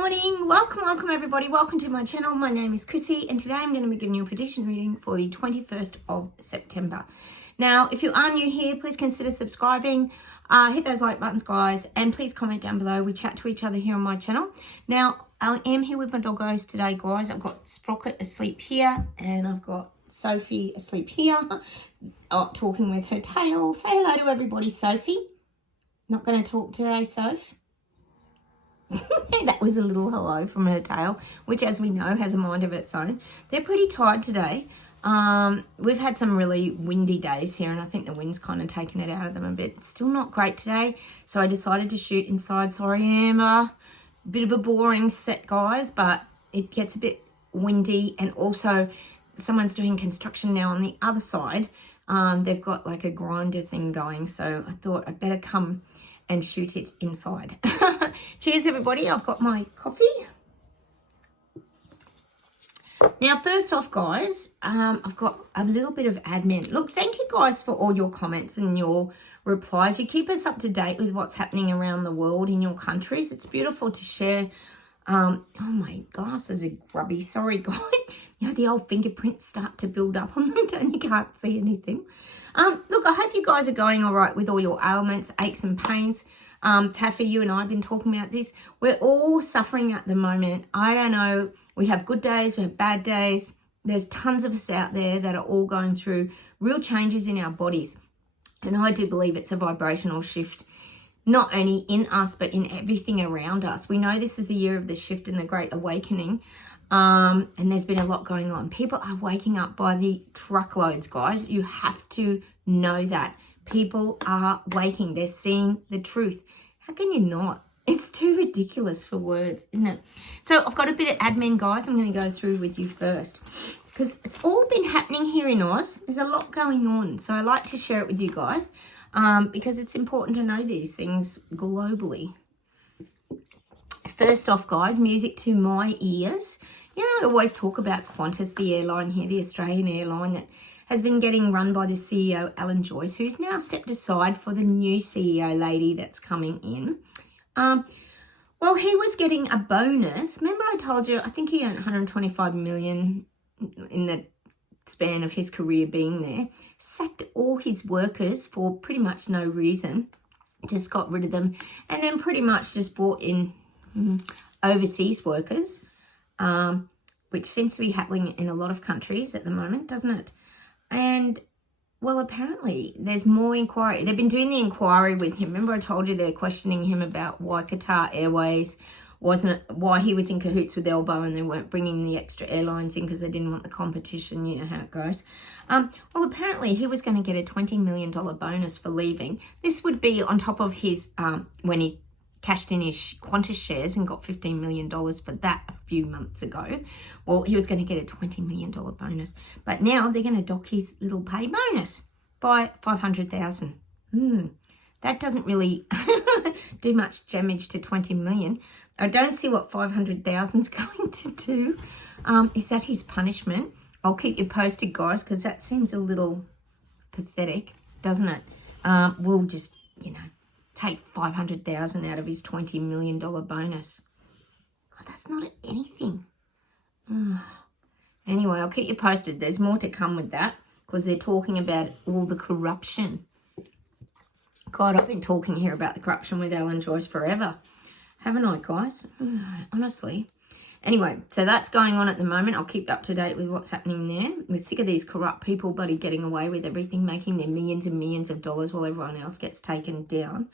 morning, welcome everybody, welcome to my channel. My name is Chrissy and today I'm going to be giving you a prediction reading for the 21st of September. Now, if you are new here, please consider subscribing, hit those like buttons guys, and please comment down below. We chat to each other here on my channel. Now, I am here with my doggos today guys. I've got Sprocket asleep here and I've got Sophie asleep here, talking with her tail. Say hello to everybody, Sophie. Not going to talk today, Soph. That was a little hello from her tail, which as we know has a mind of its own. They're pretty tired today. We've had some really windy days here and I think the wind's kind of taken it out of them a bit. It's still not great today, so I decided to shoot inside. Sorry, Amber. Bit of a boring set, guys, but it gets a bit windy, and also someone's doing construction now on the other side. They've got like a grinder thing going, so I thought I'd better come and shoot it inside. Cheers, everybody. I've got my coffee. Now, first off, guys, I've got a little bit of admin. Look, thank you guys for all your comments and your replies. You keep us up to date with what's happening around the world in your countries. It's beautiful to share. Oh, my glasses are grubby. Sorry, guys. You know, the old fingerprints start to build up on them and you can't see anything. Look, I hope you guys are going all right with all your ailments, aches and pains. Taffy, you and I have been talking about this. We're all suffering at the moment. I don't know. We have good days. We have bad days. There's tons of us out there that are all going through real changes in our bodies. And I do believe it's a vibrational shift, not only in us, but in everything around us. We know this is the year of the shift and the Great Awakening. And there's been a lot going on. People are waking up by the truckloads, guys. You have to know that. People are waking. They're seeing the truth. How can you not? It's too ridiculous for words, isn't it? So I've got a bit of admin, guys. I'm going to go through with you first, because it's all been happening here in Oz. There's a lot going on. So I like to share it with you guys, because it's important to know these things globally. First off, guys, music to my ears. You know, I always talk about Qantas, the airline here, the Australian airline that has been getting run by the CEO, Alan Joyce, who's now stepped aside for the new CEO lady that's coming in. Well, he was getting a bonus. Remember I told you, I think he earned 125 million in the span of his career being there. Sacked all his workers for pretty much no reason. Just got rid of them. And then pretty much just brought in overseas workers. Which seems to be happening in a lot of countries at the moment, doesn't it? And, well, apparently there's more inquiry. They've been doing the inquiry with him. Remember I told you they're questioning him about why Qatar Airways why he was in cahoots with Elbow and they weren't bringing the extra airlines in because they didn't want the competition. You know how it goes. Well, apparently he was going to get a $20 million bonus for leaving. This would be on top of his, when he cashed in his Qantas shares and got $15 million for that a few months ago. Well, he was going to get a $20 million bonus. But now they're going to dock his little pay bonus by $500,000. That doesn't really do much damage to $20 million. I don't see what $500,000 is going to do. Is that his punishment? I'll keep you posted, guys, because that seems a little pathetic, doesn't it? We'll just, you know, take $500,000 out of his $20 million bonus. God, that's not anything. Anyway, I'll keep you posted. There's more to come with that because they're talking about all the corruption. God, I've been talking here about the corruption with Alan Joyce forever. Haven't I, guys? Honestly. Anyway, so that's going on at the moment. I'll keep up to date with what's happening there. We're sick of these corrupt people, buddy, getting away with everything, making their millions and millions of dollars while everyone else gets taken down.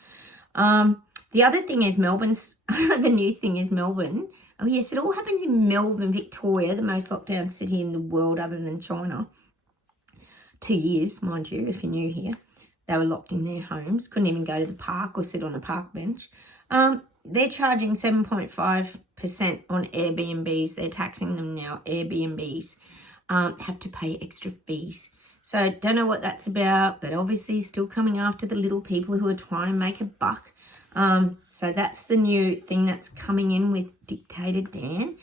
The other thing is Melbourne's, the new thing is Melbourne. Oh, yes, it all happens in Melbourne, Victoria, the most locked down city in the world other than China. 2 years, mind you, if you're new here. They were locked in their homes, couldn't even go to the park or sit on a park bench. They're charging 7.5% on Airbnbs. They're taxing them now. Airbnbs have to pay extra fees. So don't know what that's about, but obviously still coming after the little people who are trying to make a buck. So that's the new thing that's coming in with Dictator Dan.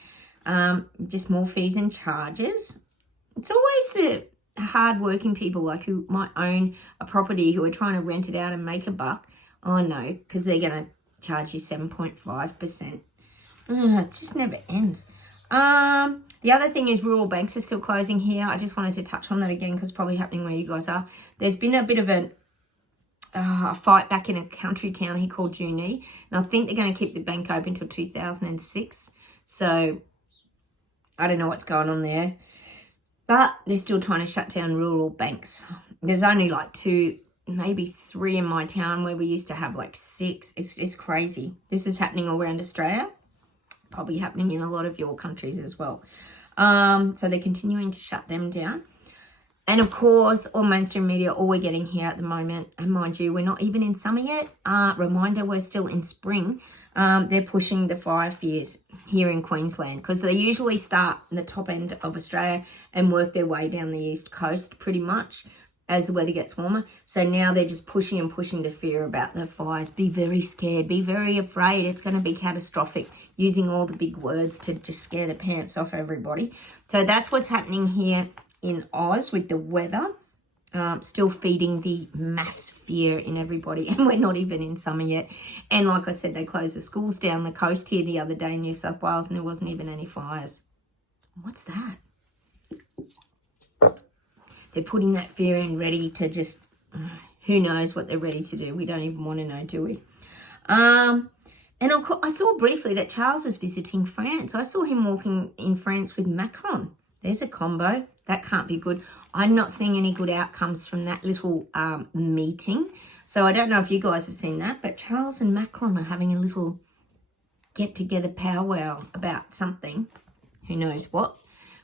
Just more fees and charges. It's always the hard-working people like who might own a property who are trying to rent it out and make a buck. Oh, no, because they're going to charge you 7.5%. It just never ends. The other thing is rural banks are still closing here. I just wanted to touch on that again because it's probably happening where you guys are. There's been a bit of a fight back in a country town here called Junee, and I think they're going to keep the bank open until 2006. So I don't know what's going on there, but they're still trying to shut down rural banks. There's only like 2, maybe 3 in my town where we used to have like 6. It's crazy. This is happening all around Australia, probably happening in a lot of your countries as well. So they're continuing to shut them down. And of course, all mainstream media, all we're getting here at the moment, and mind you, we're not even in summer yet. Reminder, we're still in spring. They're pushing the fire fears here in Queensland because they usually start in the top end of Australia and work their way down the east coast pretty much as the weather gets warmer. So now they're just pushing the fear about the fires. Be very scared, be very afraid. It's going to be catastrophic, using all the big words to just scare the pants off everybody. So that's what's happening here in Oz with the weather, still feeding the mass fear in everybody, and we're not even in summer yet. And like I said, they closed the schools down the coast here the other day in New South Wales, and there wasn't even any fires. What's that? They're putting that fear in, ready to just, who knows what they're ready to do. We don't even want to know, do we? And I saw briefly that Charles is visiting France. I saw him walking in France with Macron. There's a combo. That can't be good. I'm not seeing any good outcomes from that little meeting. So I don't know if you guys have seen that, but Charles and Macron are having a little get-together powwow about something. Who knows what?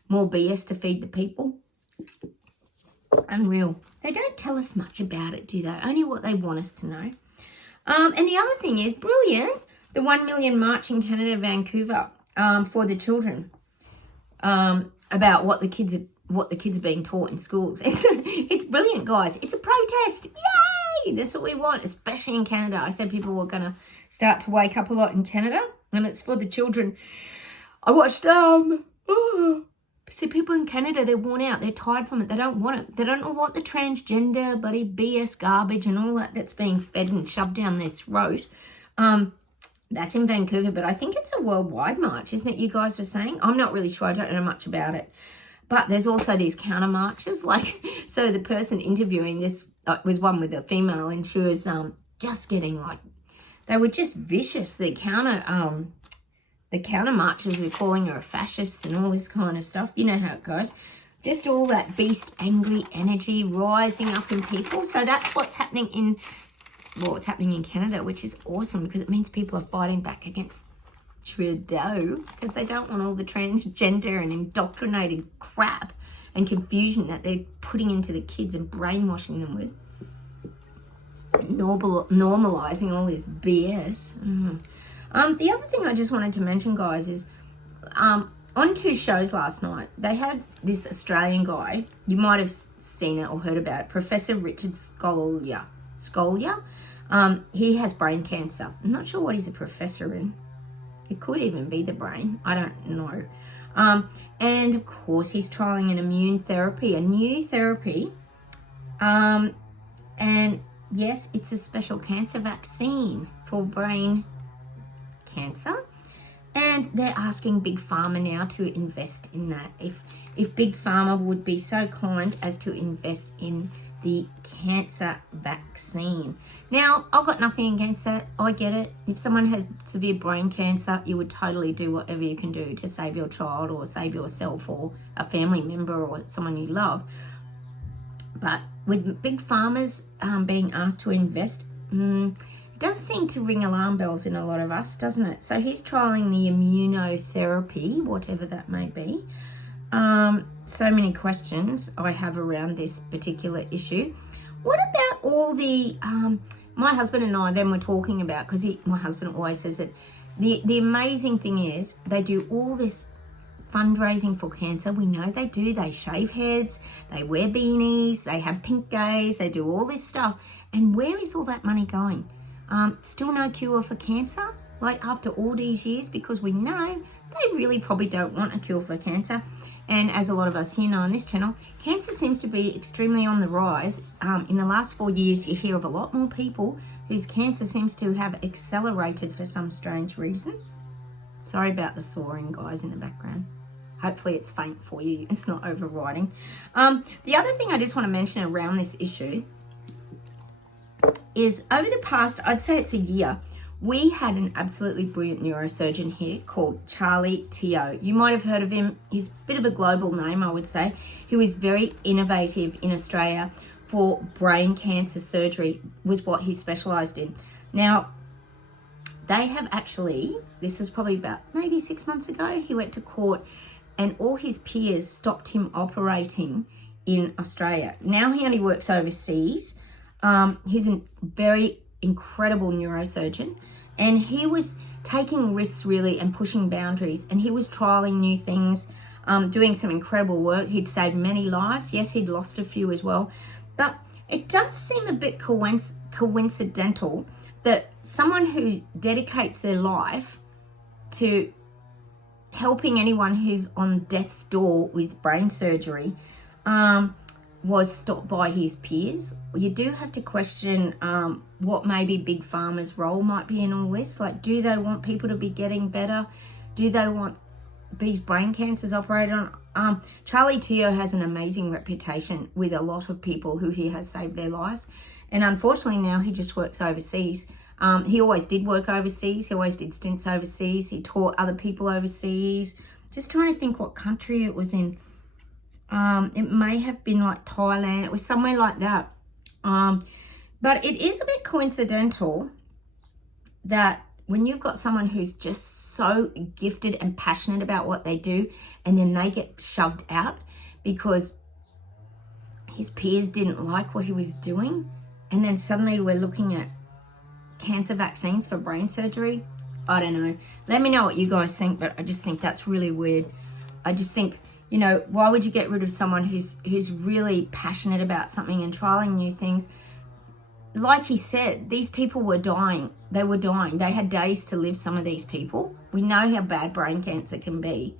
More BS to feed the people. Unreal. They don't tell us much about it, do they? Only what they want us to know. And the other thing is, brilliant, the 1 million march in Canada, Vancouver, for the children, about what the kids are being taught in schools. It's brilliant, guys. It's a protest. Yay! That's what we want, especially in Canada. I said people were going to start to wake up a lot in Canada, and it's for the children. I watched, see, people in Canada, they're worn out. They're tired from it. They don't want it. They don't want the transgender, bloody BS garbage and all that that's being fed and shoved down their throat. That's in Vancouver, but I think it's a worldwide march, isn't it? You guys were saying? I'm not really sure. I don't know much about it. But there's also these counter marches. Like, so the person interviewing this was one with a female, and she was just getting like, they were just vicious. The counter marchers were calling her a fascist and all this kind of stuff. You know how it goes. Just all that beast angry energy rising up in people. So that's what's happening in Canada, which is awesome because it means people are fighting back against Trudeau because they don't want all the transgender and indoctrinated crap and confusion that they're putting into the kids and brainwashing them with. Normalizing all this BS. The other thing I just wanted to mention, guys, is on 2 shows last night, they had this Australian guy. You might have seen it or heard about it, Professor Richard Scolyer. He has brain cancer. I'm not sure what he's a professor in. It could even be the brain. I don't know. And of course, he's trialing an immune therapy, a new therapy. And yes, it's a special cancer vaccine for brain cancer. And they're asking Big Pharma now to invest in that. If Big Pharma would be so kind as to invest in the cancer vaccine. Now, I've got nothing against that. I get it. If someone has severe brain cancer, you would totally do whatever you can do to save your child or save yourself or a family member or someone you love. But with big farmers being asked to invest, it does seem to ring alarm bells in a lot of us, doesn't it? So he's trialling the immunotherapy, whatever that may be. So many questions I have around this particular issue. What about all the, my husband and I then were talking about, because my husband always says it, the amazing thing is they do all this fundraising for cancer. We know they do. They shave heads, they wear beanies, they have pink days, they do all this stuff. And where is all that money going? Still no cure for cancer, like after all these years, because we know they really probably don't want a cure for cancer. And as a lot of us here know on this channel, cancer seems to be extremely on the rise. In the last 4 years, you hear of a lot more people whose cancer seems to have accelerated for some strange reason. Sorry about the soaring, guys, in the background. Hopefully it's faint for you. It's not overriding. The other thing I just want to mention around this issue is over the past, I'd say it's a year, we had an absolutely brilliant neurosurgeon here called Charlie Teo. You might have heard of him. He's a bit of a global name, I would say. He was very innovative in Australia for brain cancer surgery, was what he specialised in. Now, they have actually, this was probably about maybe 6 months ago, he went to court and all his peers stopped him operating in Australia. Now he only works overseas. He's a very incredible neurosurgeon, and he was taking risks really and pushing boundaries, and he was trialing new things, doing some incredible work. He'd saved many lives. Yes, he'd lost a few as well, but it does seem a bit coincidental that someone who dedicates their life to helping anyone who's on death's door with brain surgery was stopped by his peers. You do have to question what maybe Big Pharma's role might be in all this. Like, do they want people to be getting better? Do they want these brain cancers operated on? Charlie Teo has an amazing reputation with a lot of people who he has saved their lives. And unfortunately now he just works overseas. He always did work overseas. He always did stints overseas. He taught other people overseas. Just trying to think what country it was in. It may have been like Thailand. It was somewhere like that. But it is a bit coincidental that when you've got someone who's just so gifted and passionate about what they do, and then they get shoved out because his peers didn't like what he was doing, and then suddenly we're looking at cancer vaccines for brain surgery. I don't know. Let me know what you guys think, but I just think that's really weird. I just think, you know, why would you get rid of someone who's really passionate about something and trialing new things? Like he said, these people were dying. They were dying. They had days to live, some of these people. We know how bad brain cancer can be.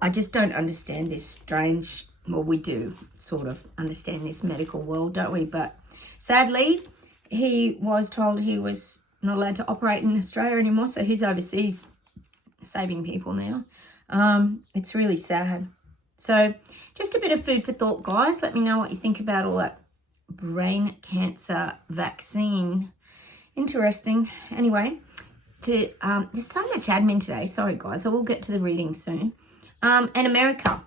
I just don't understand this strange, well, we do sort of understand this medical world, don't we? But sadly, he was told he was not allowed to operate in Australia anymore, so he's overseas saving people now. It's really sad. So just a bit of food for thought, guys. Let me know what you think about all that brain cancer vaccine. Interesting. Anyway, there's so much admin today. Sorry, guys. I will get to the reading soon. And America.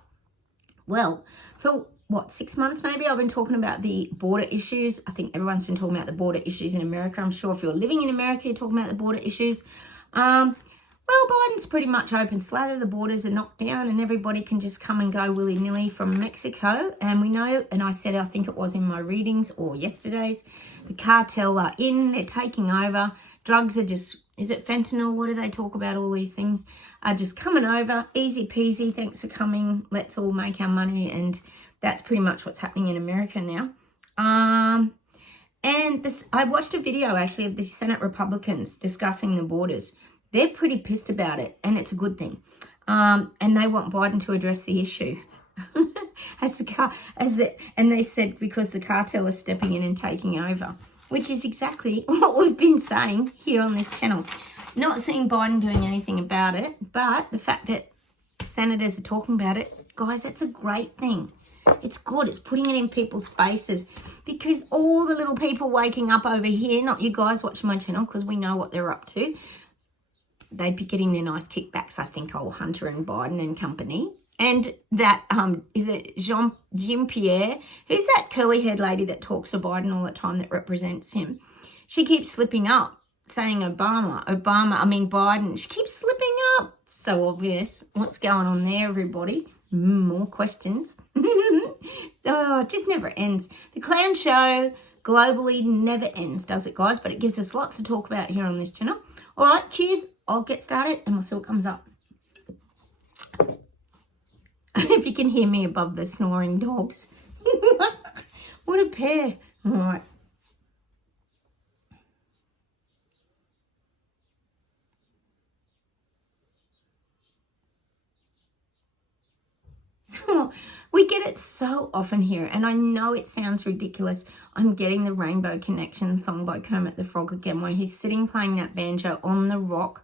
Well, for what, 6 months maybe, I've been talking about the border issues. I think everyone's been talking about the border issues in America. I'm sure if you're living in America, you're talking about the border issues. Well, Biden's pretty much open slather. The borders are knocked down and everybody can just come and go willy-nilly from Mexico. And we know, and I said, I think it was in my readings or yesterday's, the cartel are in, they're taking over. Drugs are just, is it fentanyl? What do they talk about? All these things are just coming over. Easy peasy, thanks for coming. Let's all make our money. And that's pretty much what's happening in America now. And this, I watched a video actually of the Senate Republicans discussing the borders. They're pretty pissed about it, and it's a good thing. And they want Biden to address the issue. And they said because the cartel is stepping in and taking over, which is exactly what we've been saying here on this channel. Not seeing Biden doing anything about it, but the fact that senators are talking about it, guys, that's a great thing. It's good. It's putting it in people's faces, because all the little people waking up over here, not you guys watching my channel because we know what they're up to, they'd be getting their nice kickbacks, I think, old Hunter and Biden and company. And that, is it Jean-Pierre? Who's that curly-haired lady that talks to Biden all the time that represents him? She keeps slipping up, saying Biden. She keeps slipping up. So obvious. What's going on there, everybody? More questions. Oh, it just never ends. The clown show globally never ends, does it, guys? But it gives us lots to talk about here on this channel. All right, cheers. I'll get started and we'll see what comes up. If you can hear me above the snoring dogs. What a pair. All right. We get it so often here, and I know it sounds ridiculous. I'm getting the Rainbow Connection song by Kermit the Frog again, where he's sitting playing that banjo on the rock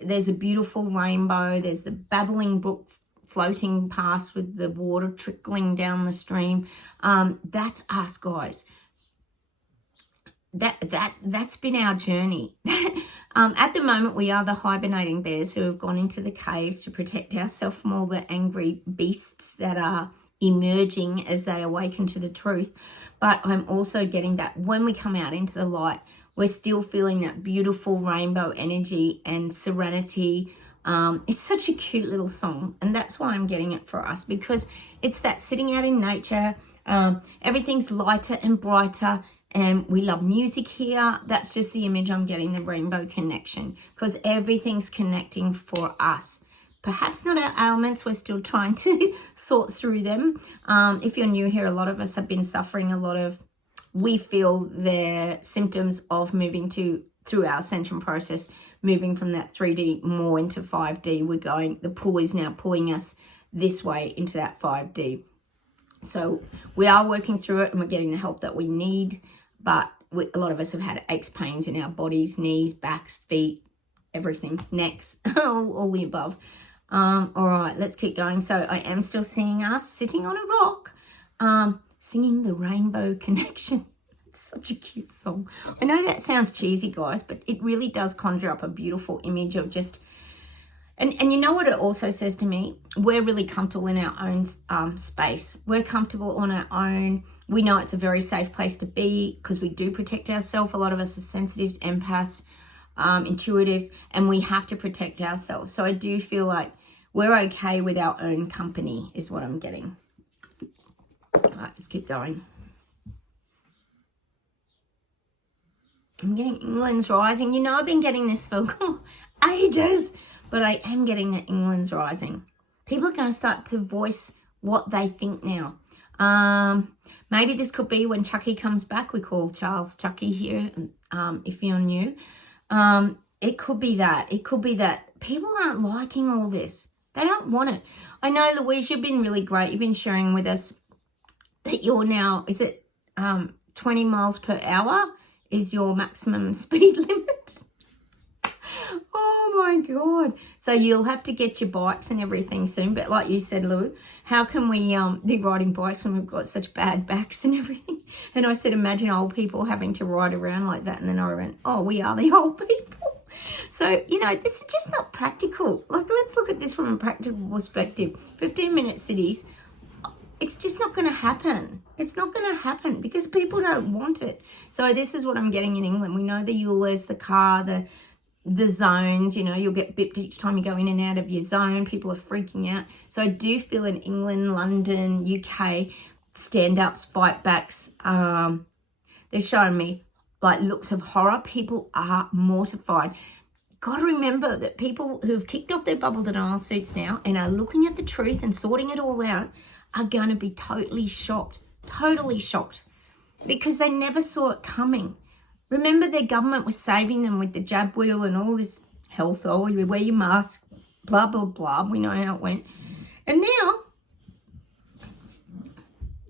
There's a beautiful rainbow. There's the babbling brook floating past with the water trickling down the stream. That's us, guys. That's been our journey. At the moment, we are the hibernating bears who have gone into the caves to protect ourselves from all the angry beasts that are emerging as they awaken to the truth. But I'm also getting that when we come out into the light, we're still feeling that beautiful rainbow energy and serenity. It's such a cute little song, and that's why I'm getting it for us, because it's that sitting out in nature. Everything's lighter and brighter, and we love music here. That's just the image I'm getting, the rainbow connection, because everything's connecting for us. Perhaps not our ailments. We're still trying to sort through them. If you're new here, a lot of us have been suffering a lot of, we feel the symptoms of moving through our ascension process, moving from that 3D more into 5D. We're going, the pull is now pulling us this way into that 5D. So we are working through it, and we're getting the help that we need. But a lot of us have had aches, pains in our bodies, knees, backs, feet, everything, necks, all the above. All right, let's keep going. So I am still seeing us sitting on a rock, singing the Rainbow Connection. It's such a cute song. I know that sounds cheesy, guys, but it really does conjure up a beautiful image of just, and you know what it also says to me? We're really comfortable in our own space. We're comfortable on our own. We know it's a very safe place to be because we do protect ourselves. A lot of us are sensitives, empaths, intuitives, and we have to protect ourselves. So I do feel like we're okay with our own company is what I'm getting. All right, let's keep going. I'm getting England's rising. You know, I've been getting this for ages, but I am getting that England's rising. People are going to start to voice what they think now. Maybe this could be when Chucky comes back. We call Charles Chucky here, if you're new. It could be that. It could be that people aren't liking all this. They don't want it. I know, Louise, you've been really great. You've been sharing with us that you're now, is it 20 miles per hour is your maximum speed limit? Oh, my God. So you'll have to get your bikes and everything soon. But like you said, Lou, how can we be riding bikes when we've got such bad backs and everything? And I said, imagine old people having to ride around like that. And then I went, oh, we are the old people. So, you know, this is just not practical. Like, let's look at this from a practical perspective. 15-minute cities, it's just not going to happen. It's not going to happen because people don't want it. So this is what I'm getting in England. We know the Eulers, the car, the zones, you know, you'll get bipped each time you go in and out of your zone. People are freaking out. So I do feel in England, London, UK, stand-ups, fight backs, they're showing me like looks of horror. People are mortified. Got to remember that people who've kicked off their bubble denial suits now and are looking at the truth and sorting it all out are going to be totally shocked, because they never saw it coming. Remember, their government was saving them with the jab wheel and all this health. Oh, you wear your mask, blah, blah, blah. We know how it went. And now,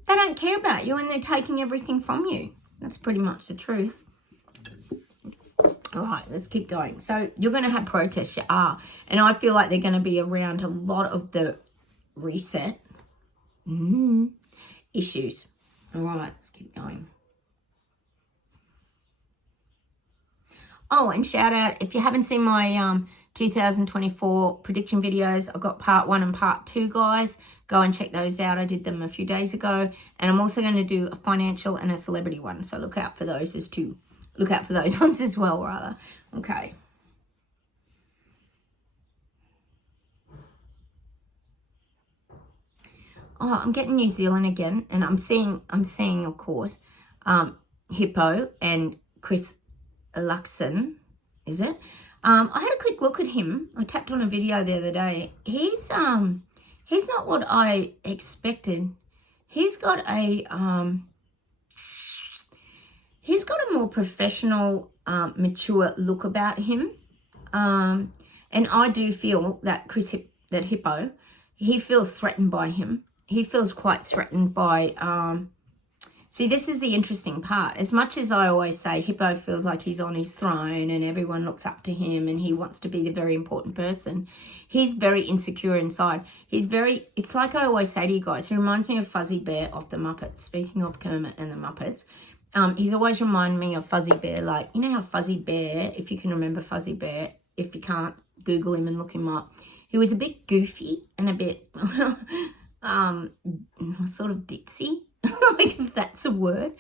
they don't care about you and they're taking everything from you. That's pretty much the truth. All right, let's keep going. So you're going to have protests, you are. And I feel like they're going to be around a lot of the reset issues. All right, let's keep going. Oh, and shout out, if you haven't seen my 2024 prediction videos, I've got part 1 and part 2, guys. Go and check those out. I did them a few days ago. And I'm also going to do a financial and a celebrity one. So look out for those as two. Look out for those ones as well, rather. Okay. Oh, I'm getting New Zealand again. And I'm seeing, of course, Hippo and Chris Luxon, is it? I had a quick look at him. I tapped on a video the other day. He's not what I expected. He's got a more professional, mature look about him. And I do feel that Hippo, he feels threatened by him. He feels quite threatened by See, this is the interesting part. As much as I always say Hippo feels like he's on his throne and everyone looks up to him and he wants to be the very important person, he's very insecure inside. It's like I always say to you guys, he reminds me of Fuzzy Bear off the Muppets. Speaking of Kermit and the Muppets, he's always reminded me of Fuzzy Bear. Like, you know how Fuzzy Bear, if you can remember Fuzzy Bear, if you can't, Google him and look him up. He was a bit goofy and a bit sort of ditzy. Like, if that's a word.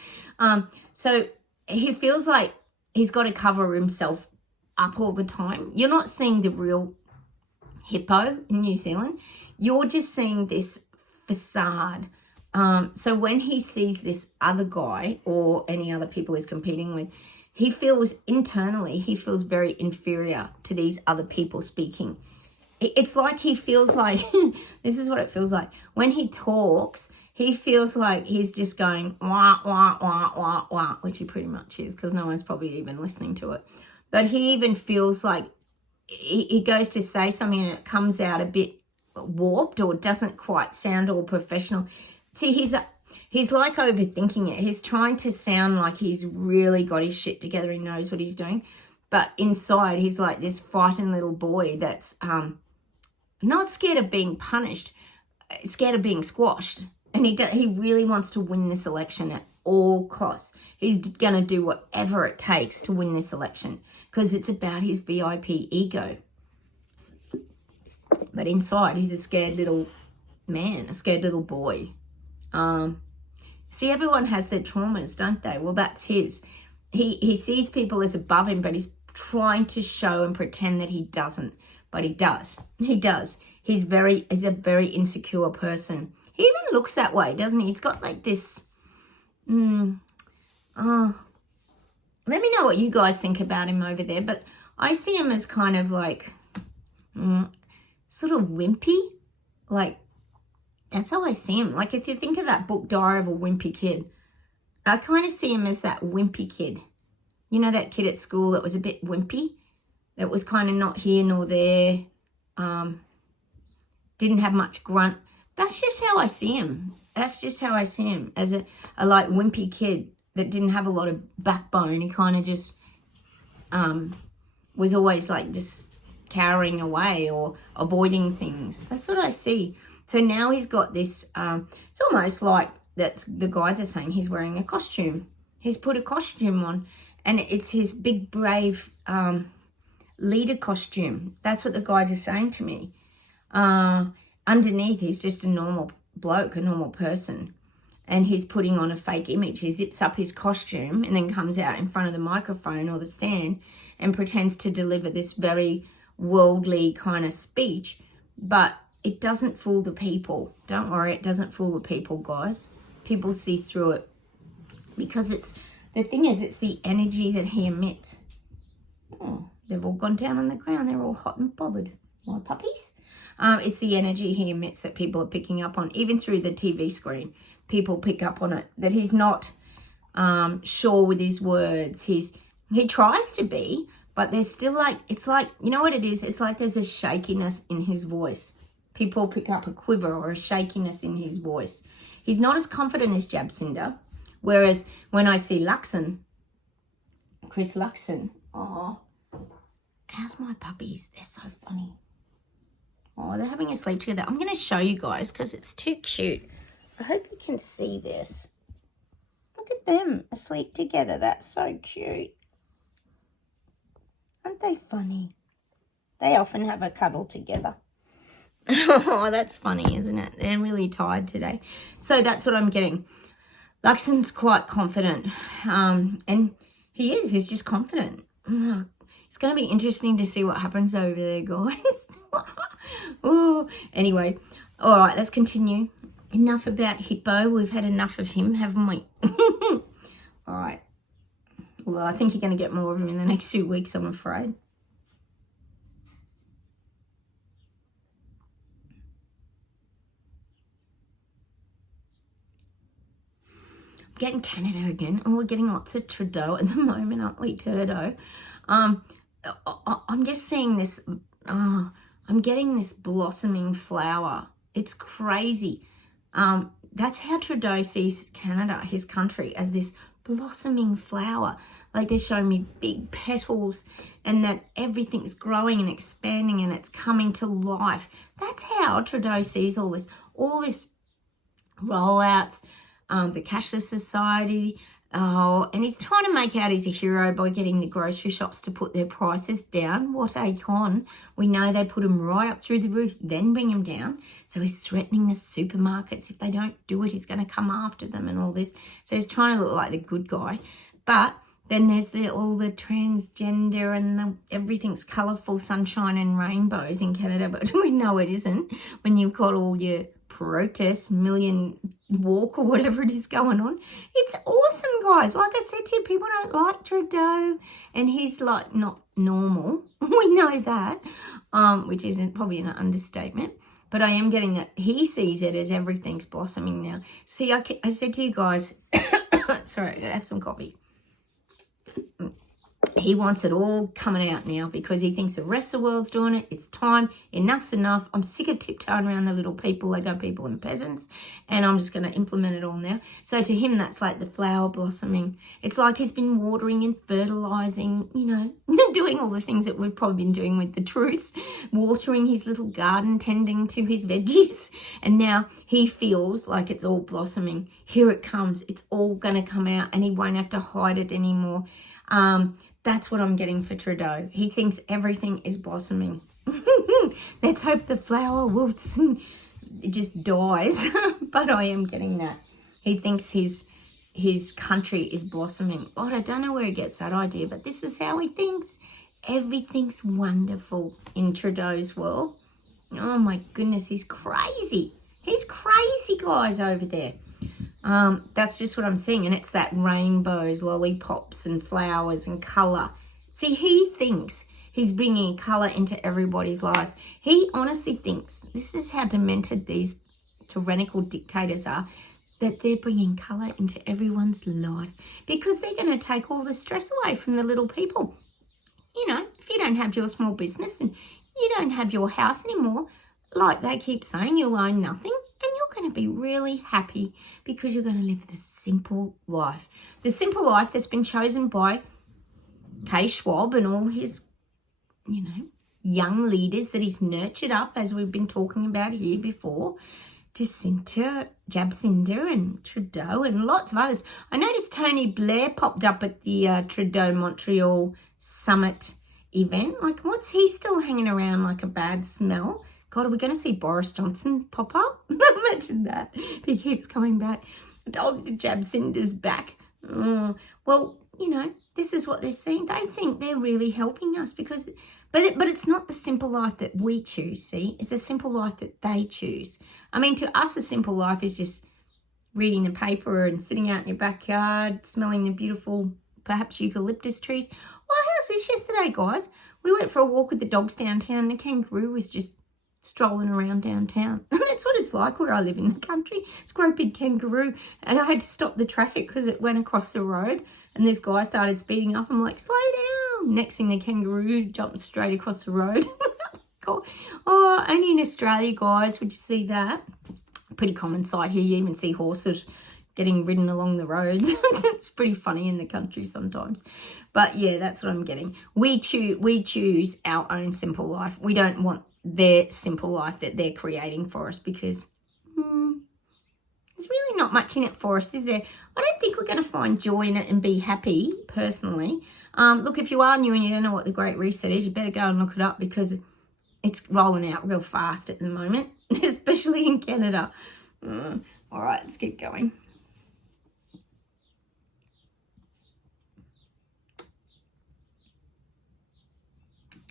So he feels like he's got to cover himself up all the time. You're not seeing the real Hippo in New Zealand. You're just seeing this facade. So when he sees this other guy or any other people he's competing with, he feels very inferior to these other people speaking. It's like he feels like, this is what it feels like. When he talks, he feels like he's just going, wah, wah, wah, wah, wah, which he pretty much is because no one's probably even listening to it. But he even feels like he goes to say something and it comes out a bit warped or doesn't quite sound all professional. See, he's like overthinking it. He's trying to sound like he's really got his shit together and knows what he's doing. But inside, he's like this frightened little boy that's not scared of being punished, scared of being squashed. And he really wants to win this election at all costs. He's going to do whatever it takes to win this election because it's about his VIP ego. But inside, he's a scared little man, a scared little boy. See, everyone has their traumas, don't they? Well, that's his. He sees people as above him, but he's trying to show and pretend that he doesn't. But he does. He does. He's a very insecure person. He even looks that way, doesn't he? He's got like this, let me know what you guys think about him over there, but I see him as kind of like, sort of wimpy. Like, that's how I see him. Like, if you think of that book, Diary of a Wimpy Kid, I kind of see him as that wimpy kid. You know, that kid at school that was a bit wimpy, that was kind of not here nor there, didn't have much grunt. That's just how I see him. That's just how I see him, as a like wimpy kid that didn't have a lot of backbone. He kind of just was always like just cowering away or avoiding things. That's what I see. So now he's got this, it's almost like the guides are saying he's wearing a costume. He's put a costume on and it's his big, brave leader costume. That's what the guides are saying to me. Underneath, he's just a normal bloke, a normal person. And he's putting on a fake image. He zips up his costume and then comes out in front of the microphone or the stand and pretends to deliver this very worldly kind of speech. But it doesn't fool the people. Don't worry, it doesn't fool the people, guys. People see through it. Because the thing is, it's the energy that he emits. Oh, they've all gone down on the ground. They're all hot and bothered. My puppies. It's the energy he emits that people are picking up on, even through the TV screen. People pick up on it, that he's not sure with his words. He tries to be, but there's still like, it's like, you know what it is? It's like there's a shakiness in his voice. People pick up a quiver or a shakiness in his voice. He's not as confident as Jabsinder, whereas when I see Chris Luxon, oh, how's my puppies? They're so funny. Oh, they're having a sleep together. I'm going to show you guys because it's too cute. I hope you can see this. Look at them asleep together. That's so cute. Aren't they funny? They often have a cuddle together. Oh, that's funny, isn't it? They're really tired today. So that's what I'm getting. Luxon's quite confident. And he is. He's just confident. It's going to be interesting to see what happens over there, guys. Oh, anyway, all right, let's continue. Enough about Hippo. We've had enough of him, haven't we? All right. Well, I think you're going to get more of him in the next few weeks, I'm afraid. I'm getting Canada again. Oh, we're getting lots of Trudeau at the moment, aren't we, Turdo? I'm just seeing this... I'm getting this blossoming flower. It's crazy. that's how Trudeau sees Canada, his country, as this blossoming flower. Like they're showing me big petals and that everything's growing and expanding and it's coming to life. That's how Trudeau sees all this rollouts, the cashless society. Oh, and he's trying to make out he's a hero by getting the grocery shops to put their prices down. What a con. We know they put them right up through the roof, then bring them down. So he's threatening the supermarkets. If they don't do it, he's going to come after them and all this. So he's trying to look like the good guy. But then there's all the transgender and everything's colourful sunshine and rainbows in Canada. But we know it isn't when you've got all your protests, million walk or whatever it is going on. It's awesome, guys. Like I said to you, people don't like Trudeau and he's like not normal. We know that, which isn't probably an understatement. But I am getting that he sees it as everything's blossoming now. See, I said to you guys, sorry, I gotta have some coffee. He wants it all coming out now because he thinks the rest of the world's doing it. It's time. Enough's enough. I'm sick of tiptoeing around the little people, Lego people and peasants, and I'm just going to implement it all now. So to him, that's like the flower blossoming. It's like he's been watering and fertilizing, you know, doing all the things that we've probably been doing with the truths, watering his little garden, tending to his veggies, and now he feels like it's all blossoming. Here it comes. It's all going to come out, and he won't have to hide it anymore. That's what I'm getting for Trudeau. He thinks everything is blossoming. Let's hope the flower wilts and it just dies. But I am getting that. He thinks his country is blossoming. Oh, I don't know where he gets that idea, but this is how he thinks. Everything's wonderful in Trudeau's world. Oh my goodness, he's crazy. He's crazy, guys, over there. That's just what I'm seeing. And it's that rainbows, lollipops and flowers and colour. See, he thinks he's bringing colour into everybody's lives. He honestly thinks, this is how demented these tyrannical dictators are, that they're bringing colour into everyone's life because they're going to take all the stress away from the little people. You know, if you don't have your small business and you don't have your house anymore, like they keep saying, you'll own nothing. And you're going to be really happy because you're going to live the simple life. The simple life that's been chosen by Kay Schwab and all his, you know, young leaders that he's nurtured up, as we've been talking about here before. Jacinta, Jabcinda and Trudeau and lots of others. I noticed Tony Blair popped up at the Trudeau Montreal Summit event. Like, what's he still hanging around like a bad smell? God, are we going to see Boris Johnson pop up? Imagine that. If he keeps coming back. Dr. Jabcinda's back. Well, you know, this is what they're saying. They think they're really helping us because, but it's not the simple life that we choose, see? It's the simple life that they choose. I mean, to us, a simple life is just reading the paper and sitting out in your backyard, smelling the beautiful, perhaps eucalyptus trees. Well, how's this yesterday, guys? We went for a walk with the dogs downtown and the kangaroo was just strolling around downtown. And that's what it's like where I live in the country. It's a great big kangaroo. And I had to stop the traffic because it went across the road. And this guy started speeding up. I'm like, slow down. Next thing, the kangaroo jumped straight across the road. God. Oh, only in Australia, guys, would you see that? Pretty common sight here. You even see horses getting ridden along the roads. It's pretty funny in the country sometimes. But yeah, that's what I'm getting. We choose our own simple life. We don't want their simple life that they're creating for us because there's really not much in it for us, is there? I don't think we're going to find joy in it and be happy, personally. Look, if you are new and you don't know what the Great Reset is, you better go and look it up because it's rolling out real fast at the moment, especially in Canada. All right, let's keep going.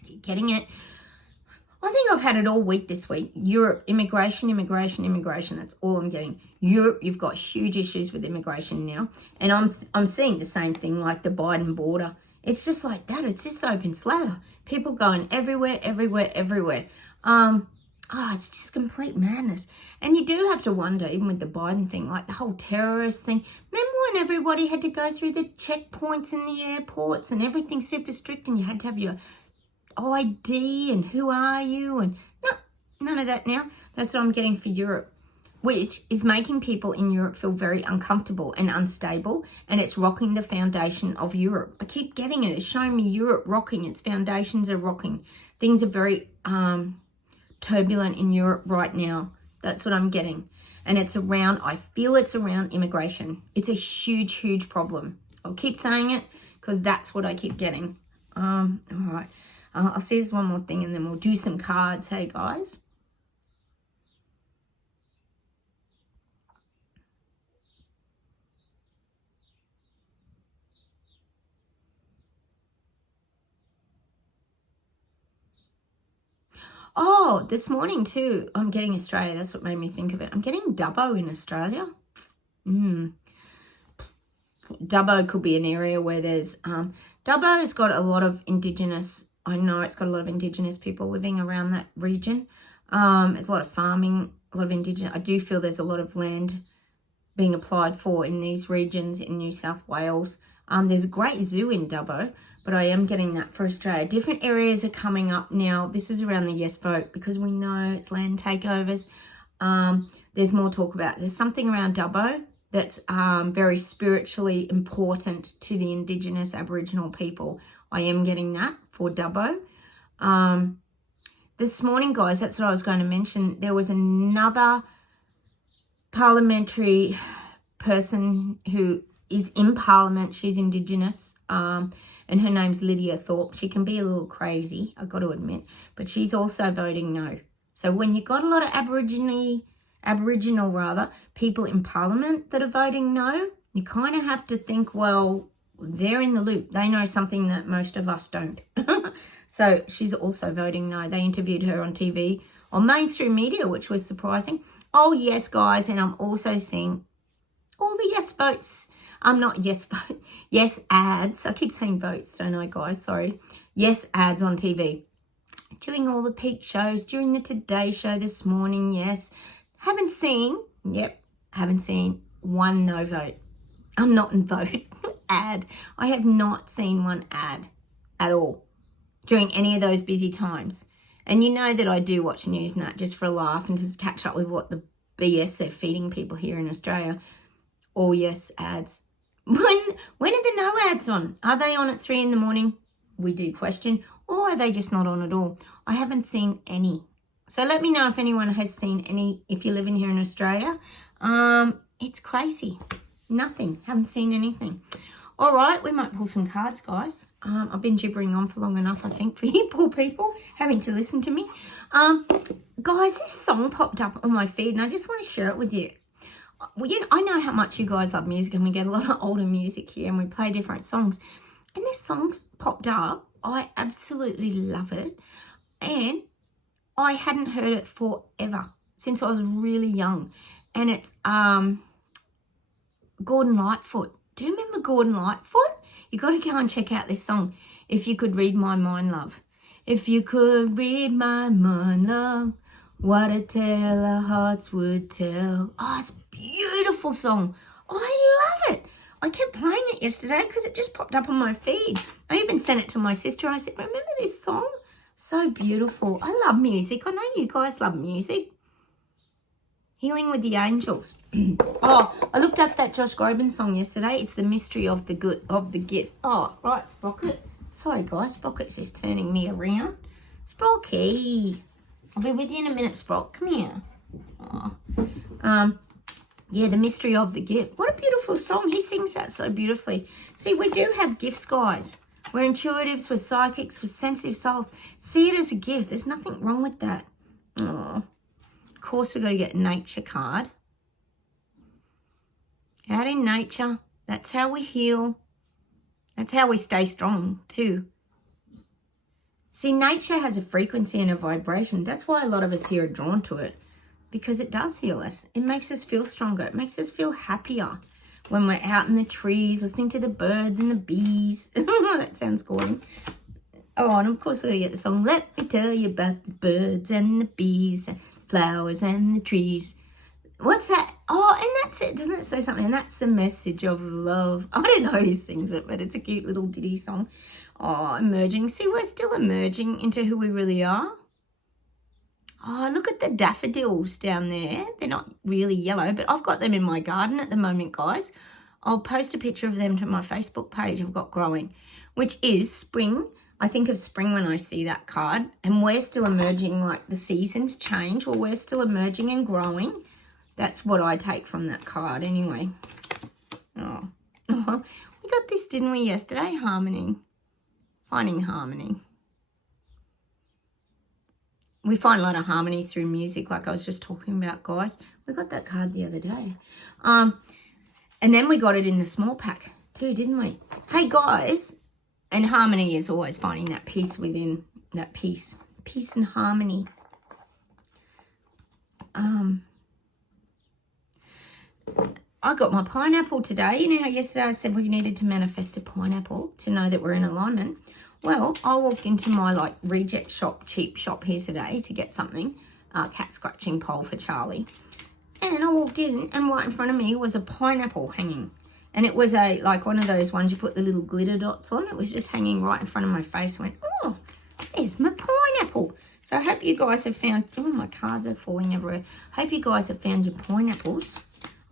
Keep getting it. I think I've had it all week this week. Europe, immigration. That's all I'm getting. Europe, you've got huge issues with immigration now. And I'm seeing the same thing like the Biden border. It's just like that. It's just open slather. People going everywhere. It's just complete madness. And you do have to wonder, even with the Biden thing, like the whole terrorist thing. Remember when everybody had to go through the checkpoints in the airports and everything super strict and you had to have your ID and who are you and no, none of that now. That's what I'm getting for Europe. which is making people in Europe feel very uncomfortable and unstable, and it's rocking the foundation of Europe. I keep getting it. It's showing me Europe rocking. Its foundations are rocking. Things are very turbulent in Europe right now. That's what I'm getting. And it's around, I feel it's around immigration. It's a huge, huge problem. I'll keep saying it because that's what I keep getting. All right. I'll see there's one more thing and then we'll do some cards. Hey, guys. Oh, this morning too, I'm getting Australia. That's what made me think of it. I'm getting Dubbo in Australia. Dubbo could be an area where there's... Dubbo's got a lot of Indigenous... I know it's got a lot of Indigenous people living around that region. There's a lot of farming, a lot of Indigenous... I do feel there's a lot of land being applied for in these regions in New South Wales. There's a great zoo in Dubbo, but I am getting that for Australia. Different areas are coming up now. This is around the yes vote because we know it's land takeovers. There's more talk about. There's something around Dubbo that's very spiritually important to the Indigenous Aboriginal people. I am getting that for Dubbo. This morning, guys, that's what I was going to mention. There was another parliamentary person who is in Parliament. She's Indigenous. And her name's Lydia Thorpe. She can be a little crazy, I've got to admit, but she's also voting no. So when you've got a lot of Aboriginal people in Parliament that are voting no, you kind of have to think, well, they're in the loop. They know something that most of us don't. So she's also voting no. They interviewed her on TV, on mainstream media, which was surprising. Oh, yes, guys, and I'm also seeing all the yes votes. Not yes vote, yes ads. I keep saying votes, don't I, guys? Sorry. Yes ads on TV. During all the peak shows, during the Today Show this morning, yes. Haven't seen one no vote. I'm not in vote ad. I have not seen one ad at all during any of those busy times. And you know that I do watch news and that just for a laugh and just catch up with what the BS they're feeding people here in Australia. All yes ads. When are the no ads on? Are they on at 3 in the morning? We do question. Or are they just not on at all? I haven't seen any. So let me know if anyone has seen any, if you're living here in Australia. It's crazy. Nothing. Haven't seen anything. All right, we might pull some cards, guys. I've been gibbering on for long enough, I think, for you poor people having to listen to me. Guys, this song popped up on my feed and I just want to share it with you. Well, I know how much you guys love music and we get a lot of older music here and we play different songs. And this song's popped up. I absolutely love it. And I hadn't heard it forever, since I was really young. And it's Gordon Lightfoot. Do you remember Gordon Lightfoot? You got to go and check out this song. If you could read my mind, love. If you could read my mind, love. What a tale our hearts would tell. Oh, it's a beautiful song. I love it. I kept playing it yesterday because it just popped up on my feed. I even sent it to my sister. I said, remember this song? So beautiful. I love music. I know you guys love music. Healing with the Angels. Oh, I looked up that Josh Groban song yesterday. It's The Mystery of the Gift. Oh, right, Sprocket. Sorry, guys. Sprocket's just turning me around. Sprocky. I'll be with you in a minute, Sprock. Come here. Oh. Yeah, The Mystery of the Gift. What a beautiful song. He sings that so beautifully. See, we do have gifts, guys. We're intuitives, we're psychics, we're sensitive souls. See it as a gift. There's nothing wrong with that. Oh. Of course, we've got to get nature card. Out in nature. That's how we heal. That's how we stay strong, too. See, nature has a frequency and a vibration. That's why a lot of us here are drawn to it. Because it does heal us. It makes us feel stronger. It makes us feel happier when we're out in the trees, listening to the birds and the bees. That sounds corny. Oh, and of course we're going to get the song, Let Me Tell You About the Birds and the Bees, Flowers and the Trees. What's that? Oh, and that's it. Doesn't it say something? And that's the message of love. I don't know who sings it, but it's a cute little ditty song. Oh, emerging. See, we're still emerging into who we really are. Oh, look at the daffodils down there. They're not really yellow, but I've got them in my garden at the moment, guys. I'll post a picture of them to my Facebook page I've got growing, which is spring. I think of spring when I see that card, and we're still emerging, like the seasons change. Well, we're still emerging and growing. That's what I take from that card anyway. Oh, we got this, didn't we, yesterday? Harmony. Finding harmony. We find a lot of harmony through music, like I was just talking about, guys. We got that card the other day. And then we got it in the small pack too, didn't we? Hey, guys. And harmony is always finding that peace within, that peace. Peace and harmony. I got my pineapple today. You know how yesterday I said we needed to manifest a pineapple to know that we're in alignment? Well, I walked into my like reject shop, cheap shop here today to get something, cat scratching pole for Charlie. And I walked in and right in front of me was a pineapple hanging. And it was a like one of those ones you put the little glitter dots on. It was just hanging right in front of my face. I went, oh, there's my pineapple. So I hope you guys have found, oh, my cards are falling everywhere. Hope you guys have found your pineapples.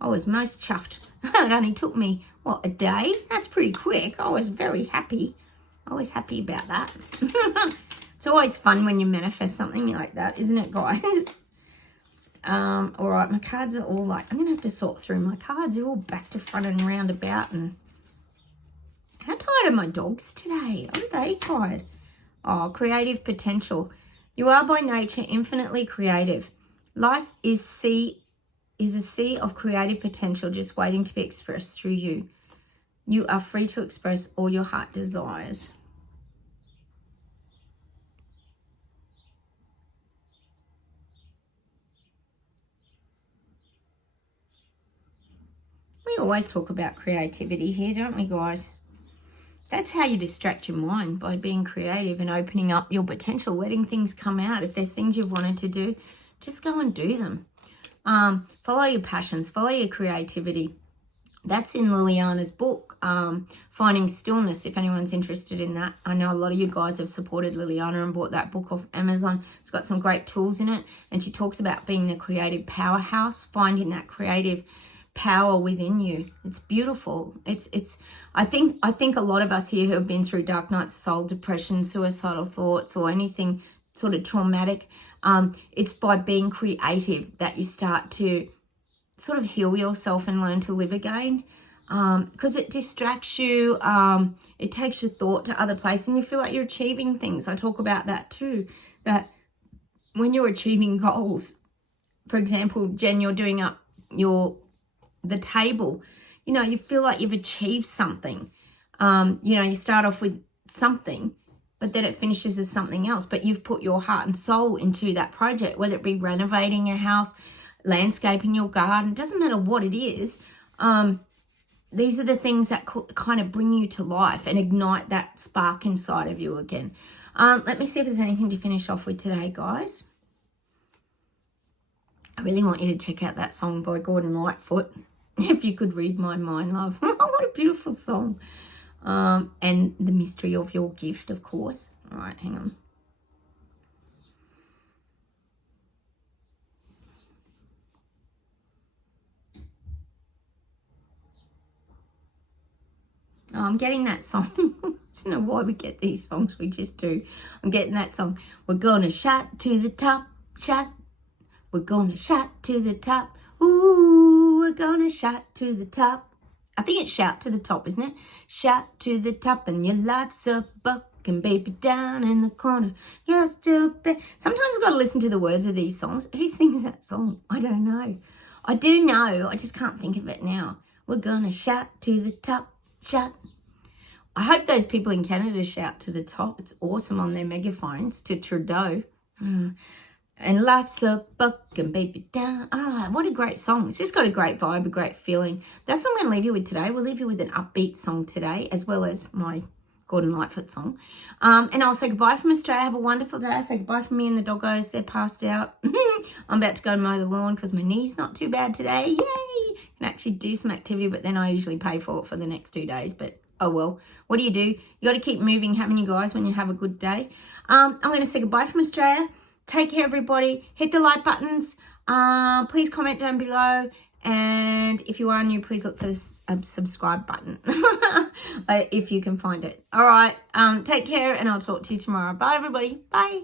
I was most chuffed. It only took me, what, a day? That's pretty quick. I was very happy. Always happy about that. It's always fun when you manifest something like that, isn't it, guys? All right, my cards are all like, I'm going to have to sort through my cards. They're all back to front and round about. And how tired are my dogs today? Aren't they tired? Oh, creative potential. You are by nature infinitely creative. Life is a sea of creative potential just waiting to be expressed through you. You are free to express all your heart desires. We always talk about creativity here, don't we, guys? That's how you distract your mind, by being creative and opening up your potential, letting things come out. If there's things you've wanted to do, just go and do them. Follow your passions, follow your creativity. That's in Liliana's book, Finding Stillness, if anyone's interested in that. I know a lot of you guys have supported Liliana and bought that book off Amazon. It's got some great tools in it. And she talks about being the creative powerhouse, finding that creative power within you. It's beautiful. I think a lot of us here who have been through dark nights, soul, depression, suicidal thoughts, or anything sort of traumatic, it's by being creative that you start to sort of heal yourself and learn to live again, because it distracts you. It takes your thought to other places and you feel like you're achieving things. I talk about that too, that when you're achieving goals, for example, Jen, you're doing up the table, you know, you feel like you've achieved something. You know, you start off with something, but then it finishes as something else, but you've put your heart and soul into that project, whether it be renovating a house, landscaping your garden, it doesn't matter what it is. These are the things that kind of bring you to life and ignite that spark inside of you again. Let me see if there's anything to finish off with today, guys. I really want you to check out that song by Gordon Lightfoot, If You Could Read My Mind, Love. What a beautiful song. And The Mystery of Your Gift, of course. All right, hang on. Oh, I'm getting that song. I don't know why we get these songs. We just do. I'm getting that song. We're gonna shout to the top, shout. We're gonna shout to the top. Ooh, we're gonna shout to the top. I think it's shout to the top, isn't it? Shout to the top and your life's a bucking, baby, down in the corner. You're still Sometimes I've got to listen to the words of these songs. Who sings that song? I don't know. I do know. I just can't think of it now. We're gonna shout to the top. Shout. I hope those people in Canada shout to the top. It's awesome on their megaphones to Trudeau. And life's a bucking, baby, down. What a great song. It's just got a great vibe, a great feeling. That's what I'm going to leave you with today. We'll leave you with an upbeat song today, as well as my Gordon Lightfoot song. And I'll say goodbye from Australia. Have a wonderful day. I say goodbye from me and the doggos. They're passed out. I'm about to go mow the lawn because my knee's not too bad today. Yay! Can actually do some activity, but then I usually pay for it for the next 2 days. But oh well. What do? You got to keep moving, haven't you guys, when you have a good day? I'm going to say goodbye from Australia. Take care, everybody. Hit the like buttons. Please comment down below. And if you are new, please look for the subscribe button if you can find it. All right. Take care, and I'll talk to you tomorrow. Bye, everybody. Bye.